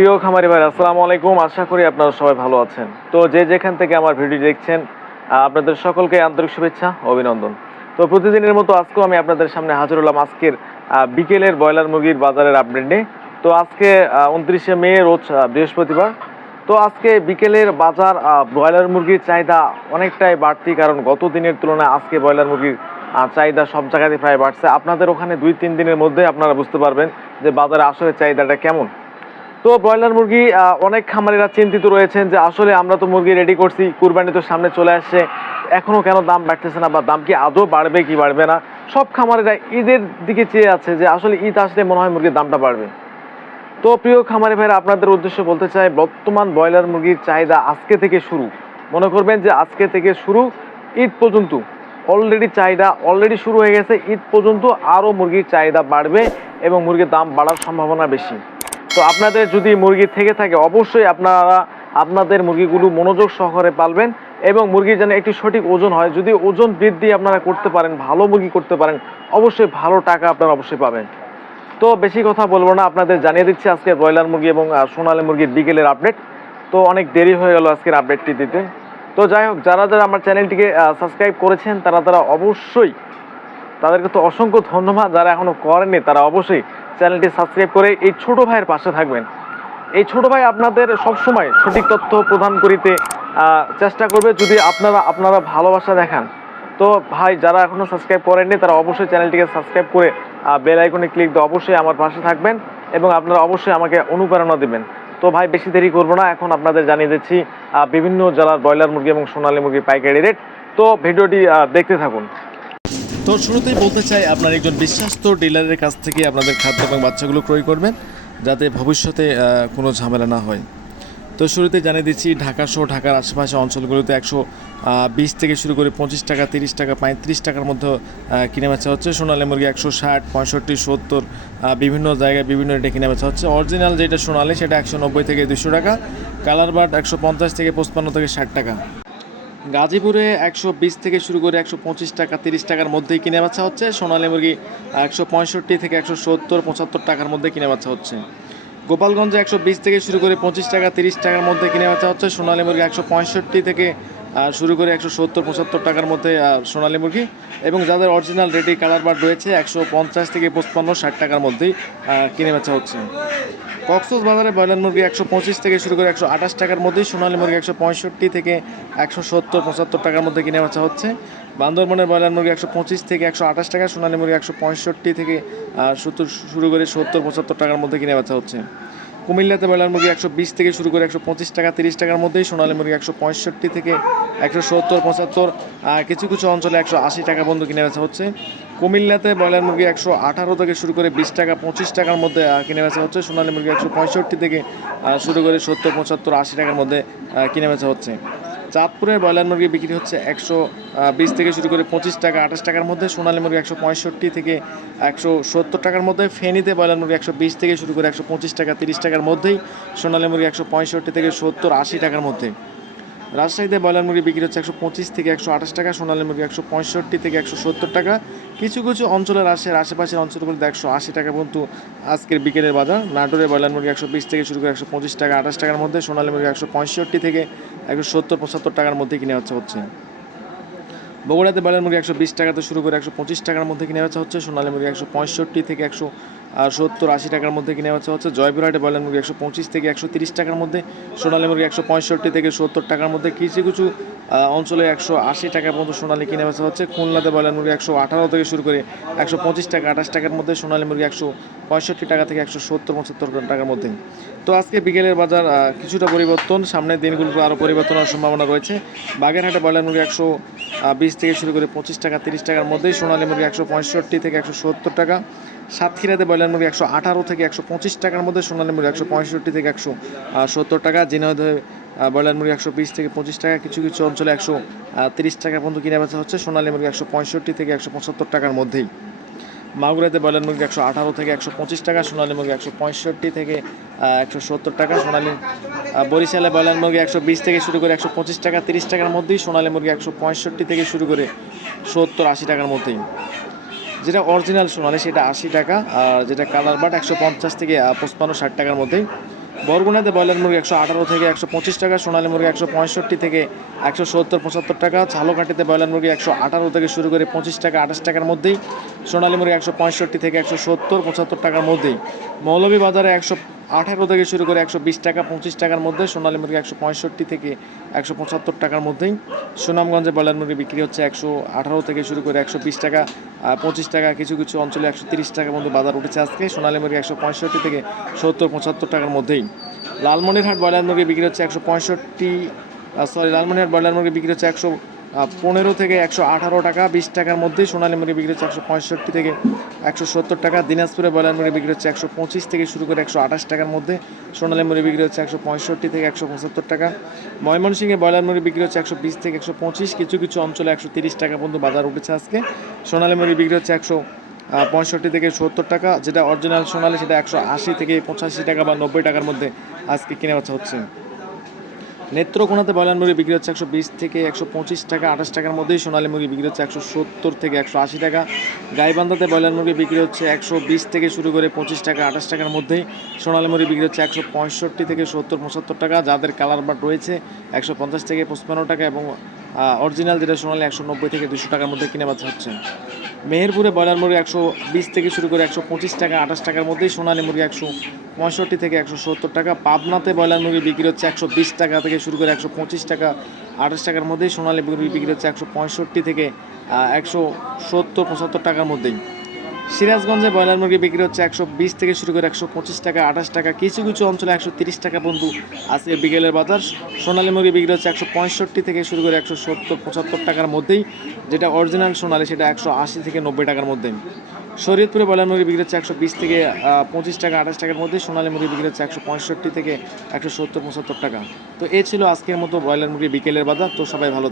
প্রিয় খামারি ভাই আসসালামু আলাইকুম। আশা করি আপনারা সবাই ভালো আছেন। তো যে যেখান থেকে আমার ভিডিও দেখছেন আপনাদের সকলকে আন্তরিক শুভেচ্ছা, অভিনন্দন। তো প্রতিদিনের মতো আজকেও আমি আপনাদের সামনে হাজির হলাম আজকের বিকেলের ব্রয়লার মুরগির বাজারের আপডেট। নিয়ে তো আজকে উনত্রিশে মে, রোজ বৃহস্পতিবার। তো আজকে বিকেলের বাজার ব্রয়লার মুরগির চাহিদা অনেকটাই বাড়তি, কারণ গত দিনের তুলনায় আজকে ব্রয়লার মুরগির চাহিদা সব জায়গাতে প্রায় বাড়ছে। আপনাদের ওখানে দুই, তিন দিনের মধ্যে আপনারা বুঝতে পারবেন যে বাজারে আসলে চাহিদাটা কেমন। তো ব্রয়লার মুরগি অনেক খামারিরা চিন্তিত রয়েছেন যে আসলে আমরা তো মুরগি রেডি করছি, কুরবানি তো সামনে চলে আসছে, এখনও কেন দাম বাড়তেছে না বা দাম কি আদৌ বাড়বে কি বাড়বে না? সব খামারিরা ঈদের দিকে চেয়ে আছে যে আসলে ঈদ আসলে মনে হয় মুরগির দামটা বাড়বে। তো প্রিয় খামারি ভাইরা, আপনাদের উদ্দেশ্যে বলতে চাই, বর্তমান ব্রয়লার মুরগির চাহিদা আজকে থেকে শুরু। মনে করবেন যে আজকে থেকে শুরু ঈদ পর্যন্ত। অলরেডি চাহিদা অলরেডি শুরু হয়ে গেছে, ঈদ পর্যন্ত আরও মুরগির চাহিদা বাড়বে এবং মুরগির দাম বাড়ার সম্ভাবনা বেশি। তো আপনাদের যদি মুরগি থেকে থাকে, অবশ্যই আপনারা আপনাদের মুরগিগুলো মনোযোগ সহকারে পালবেন এবং মুরগির যেন একটি সঠিক ওজন হয়। যদি ওজন বৃদ্ধি আপনারা করতে পারেন, ভালো মুরগি করতে পারেন, অবশ্যই ভালো টাকা আপনারা অবশ্যই পাবেন। তো বেশি কথা বলব না, আপনাদের জানিয়ে দিচ্ছি আজকে ব্রয়লার মুরগি এবং সোনালী মুরগির বিকেলের আপডেট। তো অনেক দেরি হয়ে গেল আজকের আপডেটটি দিতে। তো যাই হোক, যারা যারা আমার চ্যানেলটিকে সাবস্ক্রাইব করেছেন, তারা তারা অবশ্যই তাদেরকে তো অসংখ্য ধন্যবাদ, যারা এখনও করেননি, তারা অবশ্যই চ্যানেলটি সাবস্ক্রাইব করে এই ছোট ভাইয়ের পাশে থাকবেন। এই ছোট ভাই আপনাদের সবসময় সঠিক তথ্য প্রদান করিতে চেষ্টা করবে যদি আপনারা আপনারা ভালোবাসা দেখান। তো ভাই, যারা এখনও সাবস্ক্রাইব করেননি, তারা অবশ্যই চ্যানেলটিকে সাবস্ক্রাইব করে বেল আইকনে ক্লিক দিয়ে অবশ্যই আমার পাশে থাকবেন এবং আপনারা অবশ্যই আমাকে অনুপ্রেরণা দিবেন। তো ভাই, বেশি দেরি করব না, এখন আপনাদের জানিয়ে দিচ্ছি বিভিন্ন জেলার ব্রয়লার মুরগি এবং সোনালী মুরগি পাইকারি রেট। তো ভিডিওটি দেখতে থাকুন। তো শুরুতেই বলতে চাই, আপনার একজন বিশ্বস্ত ডিলারের কাছ থেকে আপনাদের খাদ্য এবং বাচ্চাগুলো ক্রয় করবেন, যাতে ভবিষ্যতে কোনো ঝামেলা না হয়। তো শুরুতে জানিয়ে দিচ্ছি, ঢাকা সহ ঢাকার আশেপাশে অঞ্চলগুলোতে একশো বিশ থেকে শুরু করে পঁচিশ টাকা, তিরিশ টাকা, পঁয়ত্রিশ টাকার মধ্যে কিনে বেচা হচ্ছে। সোনালী মুরগি একশো ষাট, পঁয়ষট্টি, সত্তর বিভিন্ন জায়গায় বিভিন্ন রেটে কিনে বেচা হচ্ছে। অরিজিনাল যেটা সোনালি, সেটা একশো নব্বই থেকে দুশো টাকা, কালার বার্ড একশো পঞ্চাশ থেকে পঁচপান্ন থেকে ষাট টাকা। গাজীপুরে একশো বিশ থেকে শুরু করে একশো পঁচিশ টাকা, তিরিশ টাকার মধ্যেই কিনে বাচ্চা হচ্ছে। সোনালী মুরগি একশো পঁয়ষট্টি থেকে একশো সত্তর, পঁচাত্তর টাকার মধ্যে কিনে বাচ্চা হচ্ছে। গোপালগঞ্জে একশো বিশ থেকে শুরু করে পঁচিশ টাকা, তিরিশ টাকার মধ্যে কিনে বাচ্চা হচ্ছে। সোনালী মুরগি একশো পঁয়ষট্টি থেকে শুরু করে একশো সত্তর, পঁচাত্তর টাকার মধ্যে সোনালী মুরগি এবং যাদের অরিজিনাল রেডি কালার বার রয়েছে, একশো পঞ্চাশ থেকে পঁচপান্ন, ষাট টাকার মধ্যেই কিনে বেচা হচ্ছে। কক্সবাজারে বাজারে ব্রয়লার মুরগি একশো পঁচিশ থেকে শুরু করে একশো আঠাশ টাকার মধ্যেই, সোনালী মুরগি একশো পঁয়ষট্টি থেকে একশো সত্তর, পঁচাত্তর টাকার মধ্যে কিনে বেচা হচ্ছে। বান্দরবনের ব্রয়লার মুরগি একশো পঁচিশ থেকে একশো আঠাশ টাকা, সোনালী মুরগি একশো পঁয়ষট্টি থেকে সত্তর, শুরু করে সত্তর, পঁচাত্তর টাকার মধ্যে কিনে বেচা হচ্ছে। কুমিল্লাতে ব্রয়লার মুরগি একশো বিশ থেকে শুরু করে একশো পঁচিশ টাকা, তিরিশ টাকার মধ্যেই, সোনালী মুরগি একশো পঁয়ষট্টি থেকে একশো সত্তর, পঁচাত্তর কিছু কিছু অঞ্চলে একশো আশি টাকা পর্যন্ত কিনে বেচা হচ্ছে। কুমিল্লাতে ব্রয়লার মুরগি একশো আঠারো থেকে শুরু করে বিশ টাকা পঁচিশ টাকার মধ্যে কিনে বেচা হচ্ছে। সোনালী মুরগি একশো পঁয়ষট্টি থেকে শুরু করে সত্তর, পঁচাত্তর, আশি টাকার মধ্যে কিনে বেচা হচ্ছে। চাঁদপুরের ব্রয়লার মুরগি বিক্রি হচ্ছে একশো বিশ থেকে শুরু করে পঁচিশ টাকা, আঠাশ টাকার মধ্যে। সোনালী মুরগি একশো পঁয়ষট্টি থেকে একশো সত্তর টাকার মধ্যে। ফেনীতে ব্রয়লার মুরগি একশো বিশ থেকে শুরু করে একশো পঁচিশ টাকা, তিরিশ টাকার মধ্যেই। সোনালী মুরগি একশো পঁয়ষট্টি থেকে সত্তর, আশি টাকার মধ্যে। রাজশাহীতে ব্রয়লার মুরগি বিক্রি হচ্ছে একশো পঁচিশ থেকে একশো আঠাশ টাকা, সোনালী মুরগি একশো পঁয়ষট্টি থেকে একশো সত্তর টাকা। কিছু কিছু অঞ্চলের রাজশাহীর আশেপাশের অঞ্চলগুলোতে একশো আশি টাকা পর্যন্ত আজকের বিকেলের বাজার। নাটোরে ব্রয়লার মুরগি একশো বিশ থেকে শুরু করে একশো পঁচিশ টাকা, আঠাশ টাকার মধ্যে, সোনালী মুরগি একশো পঁয়ষট্টি থেকে একশো সত্তর, পঁচাত্তর টাকার মধ্যে কিনে হচ্ছে হচ্ছে। বগুড়াতে ব্রয়লার মুরগি একশো বিশ টাকাতে শুরু করে একশো পঁচিশ টাকার মধ্যে কিনে বেচা হচ্ছে, সোনালী মুরগি একশো পঁয়ষট্টি থেকে একশো সত্তর, আশি টাকার মধ্যে কিনে বেচা হচ্ছে জয়পুরহাটে বয়লার মুরগি একশো পঁচিশ থেকে একশো তিরিশ টাকার মধ্যে, সোনালী মুরগি একশো পঁয়ষট্টি থেকে সত্তর টাকার মধ্যে, কিছু কিছু অঞ্চলে একশো আশি টাকা পর্যন্ত সোনালি কিনে বেচা হচ্ছে। খুলনাতে ব্রয়লার মুরগি একশো আঠারো থেকে শুরু করে একশো পঁচিশ টাকা, আঠাশ টাকার মধ্যে সোনালী মুরগি একশো পঁয়ষট্টি টাকা থেকে একশো সত্তর, পঁচাত্তর টাকার মধ্যে। তো আজকে বিকেলের বাজার কিছুটা পরিবর্তন। সামনের দিনগুলোতে আরও পরিবর্তন হওয়ার সম্ভাবনা রয়েছে। বাগেরহাটে ব্রয়লার মুরগি একশো বিশ থেকে শুরু করে পঁচিশ টাকা, তিরিশ টাকার মধ্যেই সোনালী মুরগি একশো পঁয়ষট্টি থেকে একশো সত্তর টাকা। সাতক্ষীরাতে ব্রয়লার মুরগি একশো আঠারো থেকে একশো পঁচিশ টাকার মধ্যে সোনালী মুরগি একশো পঁয়ষট্টি থেকে একশো সত্তর টাকা। জিনাইদহে ব্রয়লার মুরগি একশো বিশ থেকে পঁচিশ টাকা, কিছু কিছু অঞ্চলে একশো তিরিশ টাকা পর্যন্ত কিনে বেচা হচ্ছে। সোনালী মুরগি একশো পঁয়ষট্টি থেকে একশো পঁচাত্তর টাকার মধ্যেই। মাগুরাতে ব্রয়লার মুরগি একশো আঠারো থেকে একশো পঁচিশ টাকা, সোনালী মুরগি একশো পঁয়ষট্টি থেকে একশো সত্তর টাকা, সোনালী বরিশালে ব্রয়লার মুরগি একশো বিশ থেকে শুরু করে একশো পঁচিশ টাকা, তিরিশ টাকার মধ্যেই, সোনালী মুরগি একশো পঁয়ষট্টি থেকে শুরু করে সত্তর, আশি টাকার মধ্যেই। যেটা অরিজিনাল সোনালী, সেটা আশি টাকা, আর যেটা কালার বাট একশো পঞ্চাশ থেকে পঁচপান্ন, ষাট টাকার মধ্যেই। বরগুনাতে ব্রয়লার মুরগি একশো আঠারো থেকে একশো পঁচিশ টাকা, সোনালী মুরগি একশো পঁয়ষট্টি থেকে একশো সত্তর পঁচাত্তর টাকা, ঝালকাঠিতে ব্রয়লার মুরগি একশো আঠারো থেকে শুরু করে পঁচিশ টাকা, আঠাশ টাকার মধ্যেই, সোনালী মুরগি একশো পঁয়ষট্টি থেকে একশো সত্তর পঁচাত্তর টাকার মধ্যেই। মৌলভী বাজারে একশো আঠারো থেকে শুরু করে একশো বিশ টাকা, পঁচিশ টাকার মধ্যে সোনালী মুরগি একশো পঁয়ষট্টি থেকে একশো পঁচাত্তর টাকার মধ্যেই। সুনামগঞ্জে ব্রয়লার মুরগি বিক্রি হচ্ছে একশো আঠারো থেকে শুরু করে একশো বিশ টাকা পঁচিশ টাকা, কিছু কিছু অঞ্চলে একশো তিরিশ টাকার মধ্যে বাজার উঠেছে আজকে। সোনালী মুরগি একশো পঁয়ষট্টি থেকে সত্তর, পঁচাত্তর টাকার মধ্যেই। লালমনিরহাট ব্রয়লার মুরগি বিক্রি হচ্ছে একশো পঁয়ষট্টি সরি লালমনিরহাট ব্রয়লার মুরগি বিক্রি হচ্ছে একশো পনেরো থেকে একশো আঠারো টাকা, বিশ টাকার মধ্যে সোনালী মুরগি বিক্রি হচ্ছে একশো পঁয়ষট্টি থেকে একশো সত্তর টাকা, দিনাজপুরে ব্রয়লার মুরগি বিক্রি হচ্ছে একশো পঁচিশ থেকে শুরু করে একশো আঠাশ টাকার মধ্যে সোনালী মুরগি বিক্রি হচ্ছে একশো পঁয়ষট্টি থেকে একশো পঁচাত্তর টাকা। ময়মনসিংহে ব্রয়লার মুরগি বিক্রি হচ্ছে একশো বিশ থেকে একশো পঁচিশ, কিছু কিছু অঞ্চলে একশো তিরিশ টাকা পর্যন্ত বাজার উঠেছে আজকে। সোনালী মুরগি বিক্রি হচ্ছে একশো পঁয়ষট্টি থেকে সত্তর টাকা, যেটা অরিজিনাল সোনালী, সেটা একশো আশি থেকে পঁচাশি টাকা বা নব্বই টাকার মধ্যে আজকে কিনে বেচা হচ্ছে। নেত্রকোনাতে ব্রয়লার মুরগি বিক্রি হচ্ছে একশো বিশ থেকে একশো পঁচিশ টাকা, আঠাশ টাকার মধ্যেই সোনালী মুরগি বিক্রি হচ্ছে একশো সত্তর থেকে একশো আশি টাকা। গাইবান্ধাতে ব্রয়লার মুরগি বিক্রি হচ্ছে একশো বিশ থেকে শুরু করে পঁচিশ টাকা, আঠাশ টাকার মধ্যেই সোনালী মুরগি বিক্রি হচ্ছে একশো পঁয়ষট্টি থেকে সত্তর পঁচাত্তর টাকা। যাদের কালার বাট রয়েছে একশো পঞ্চাশ থেকে পঁচপান্ন টাকা এবং অরিজিনাল যেটা সোনালী একশো নব্বই থেকে দুশো টাকার মধ্যে কিনে বাচ্চা হচ্ছে। মেহেরপুরে ব্রয়লার মুরগি একশো বিশ থেকে শুরু করে একশো পঁচিশ টাকা, আঠাশ টাকার মধ্যেই সোনালী মুরগি একশো পঁয়ষট্টি থেকে একশো সত্তর টাকা। পাবনাতে ব্রয়লার মুরগি বিক্রি হচ্ছে একশো বিশ টাকা থেকে শুরু করে একশো পঁচিশ টাকা, আঠাশ টাকার মধ্যেই সোনালী মুরগি বিক্রি হচ্ছে একশো পঁয়ষট্টি থেকে একশো সত্তর পঁচাত্তর টাকার মধ্যেই। সিরাজগঞ্জে ব্রয়লার মুরগি বিক্রি হচ্ছে একশো বিশ থেকে শুরু করে একশো পঁচিশ টাকা, আঠাশ টাকা, কিছু কিছু অঞ্চলে একশো তিরিশ টাকা পর্যন্ত আজকে বিকেলের বাজার, সোনালী মুরগি বিক্রি হচ্ছে একশো পঁয়ষট্টি থেকে শুরু করে একশো সত্তর পঁচাত্তর টাকার মধ্যেই, যেটা অরিজিনাল সোনালি, সেটা একশো আশি থেকে নব্বই টাকার মধ্যে শরীয়তপুরে ব্রয়লার মুরগি বিক্রি হচ্ছে একশো বিশ থেকে পঁচিশ টাকা, আঠাশ টাকার মধ্যে সোনালী মুরগি বিক্রি হচ্ছে একশো পঁয়ষট্টি থেকে একশো সত্তর পঁচাত্তর টাকা। তো এ ছিল আজকের মতো ব্রয়লার মুরগি বিকেলের বাজার, তো সবাই ভালো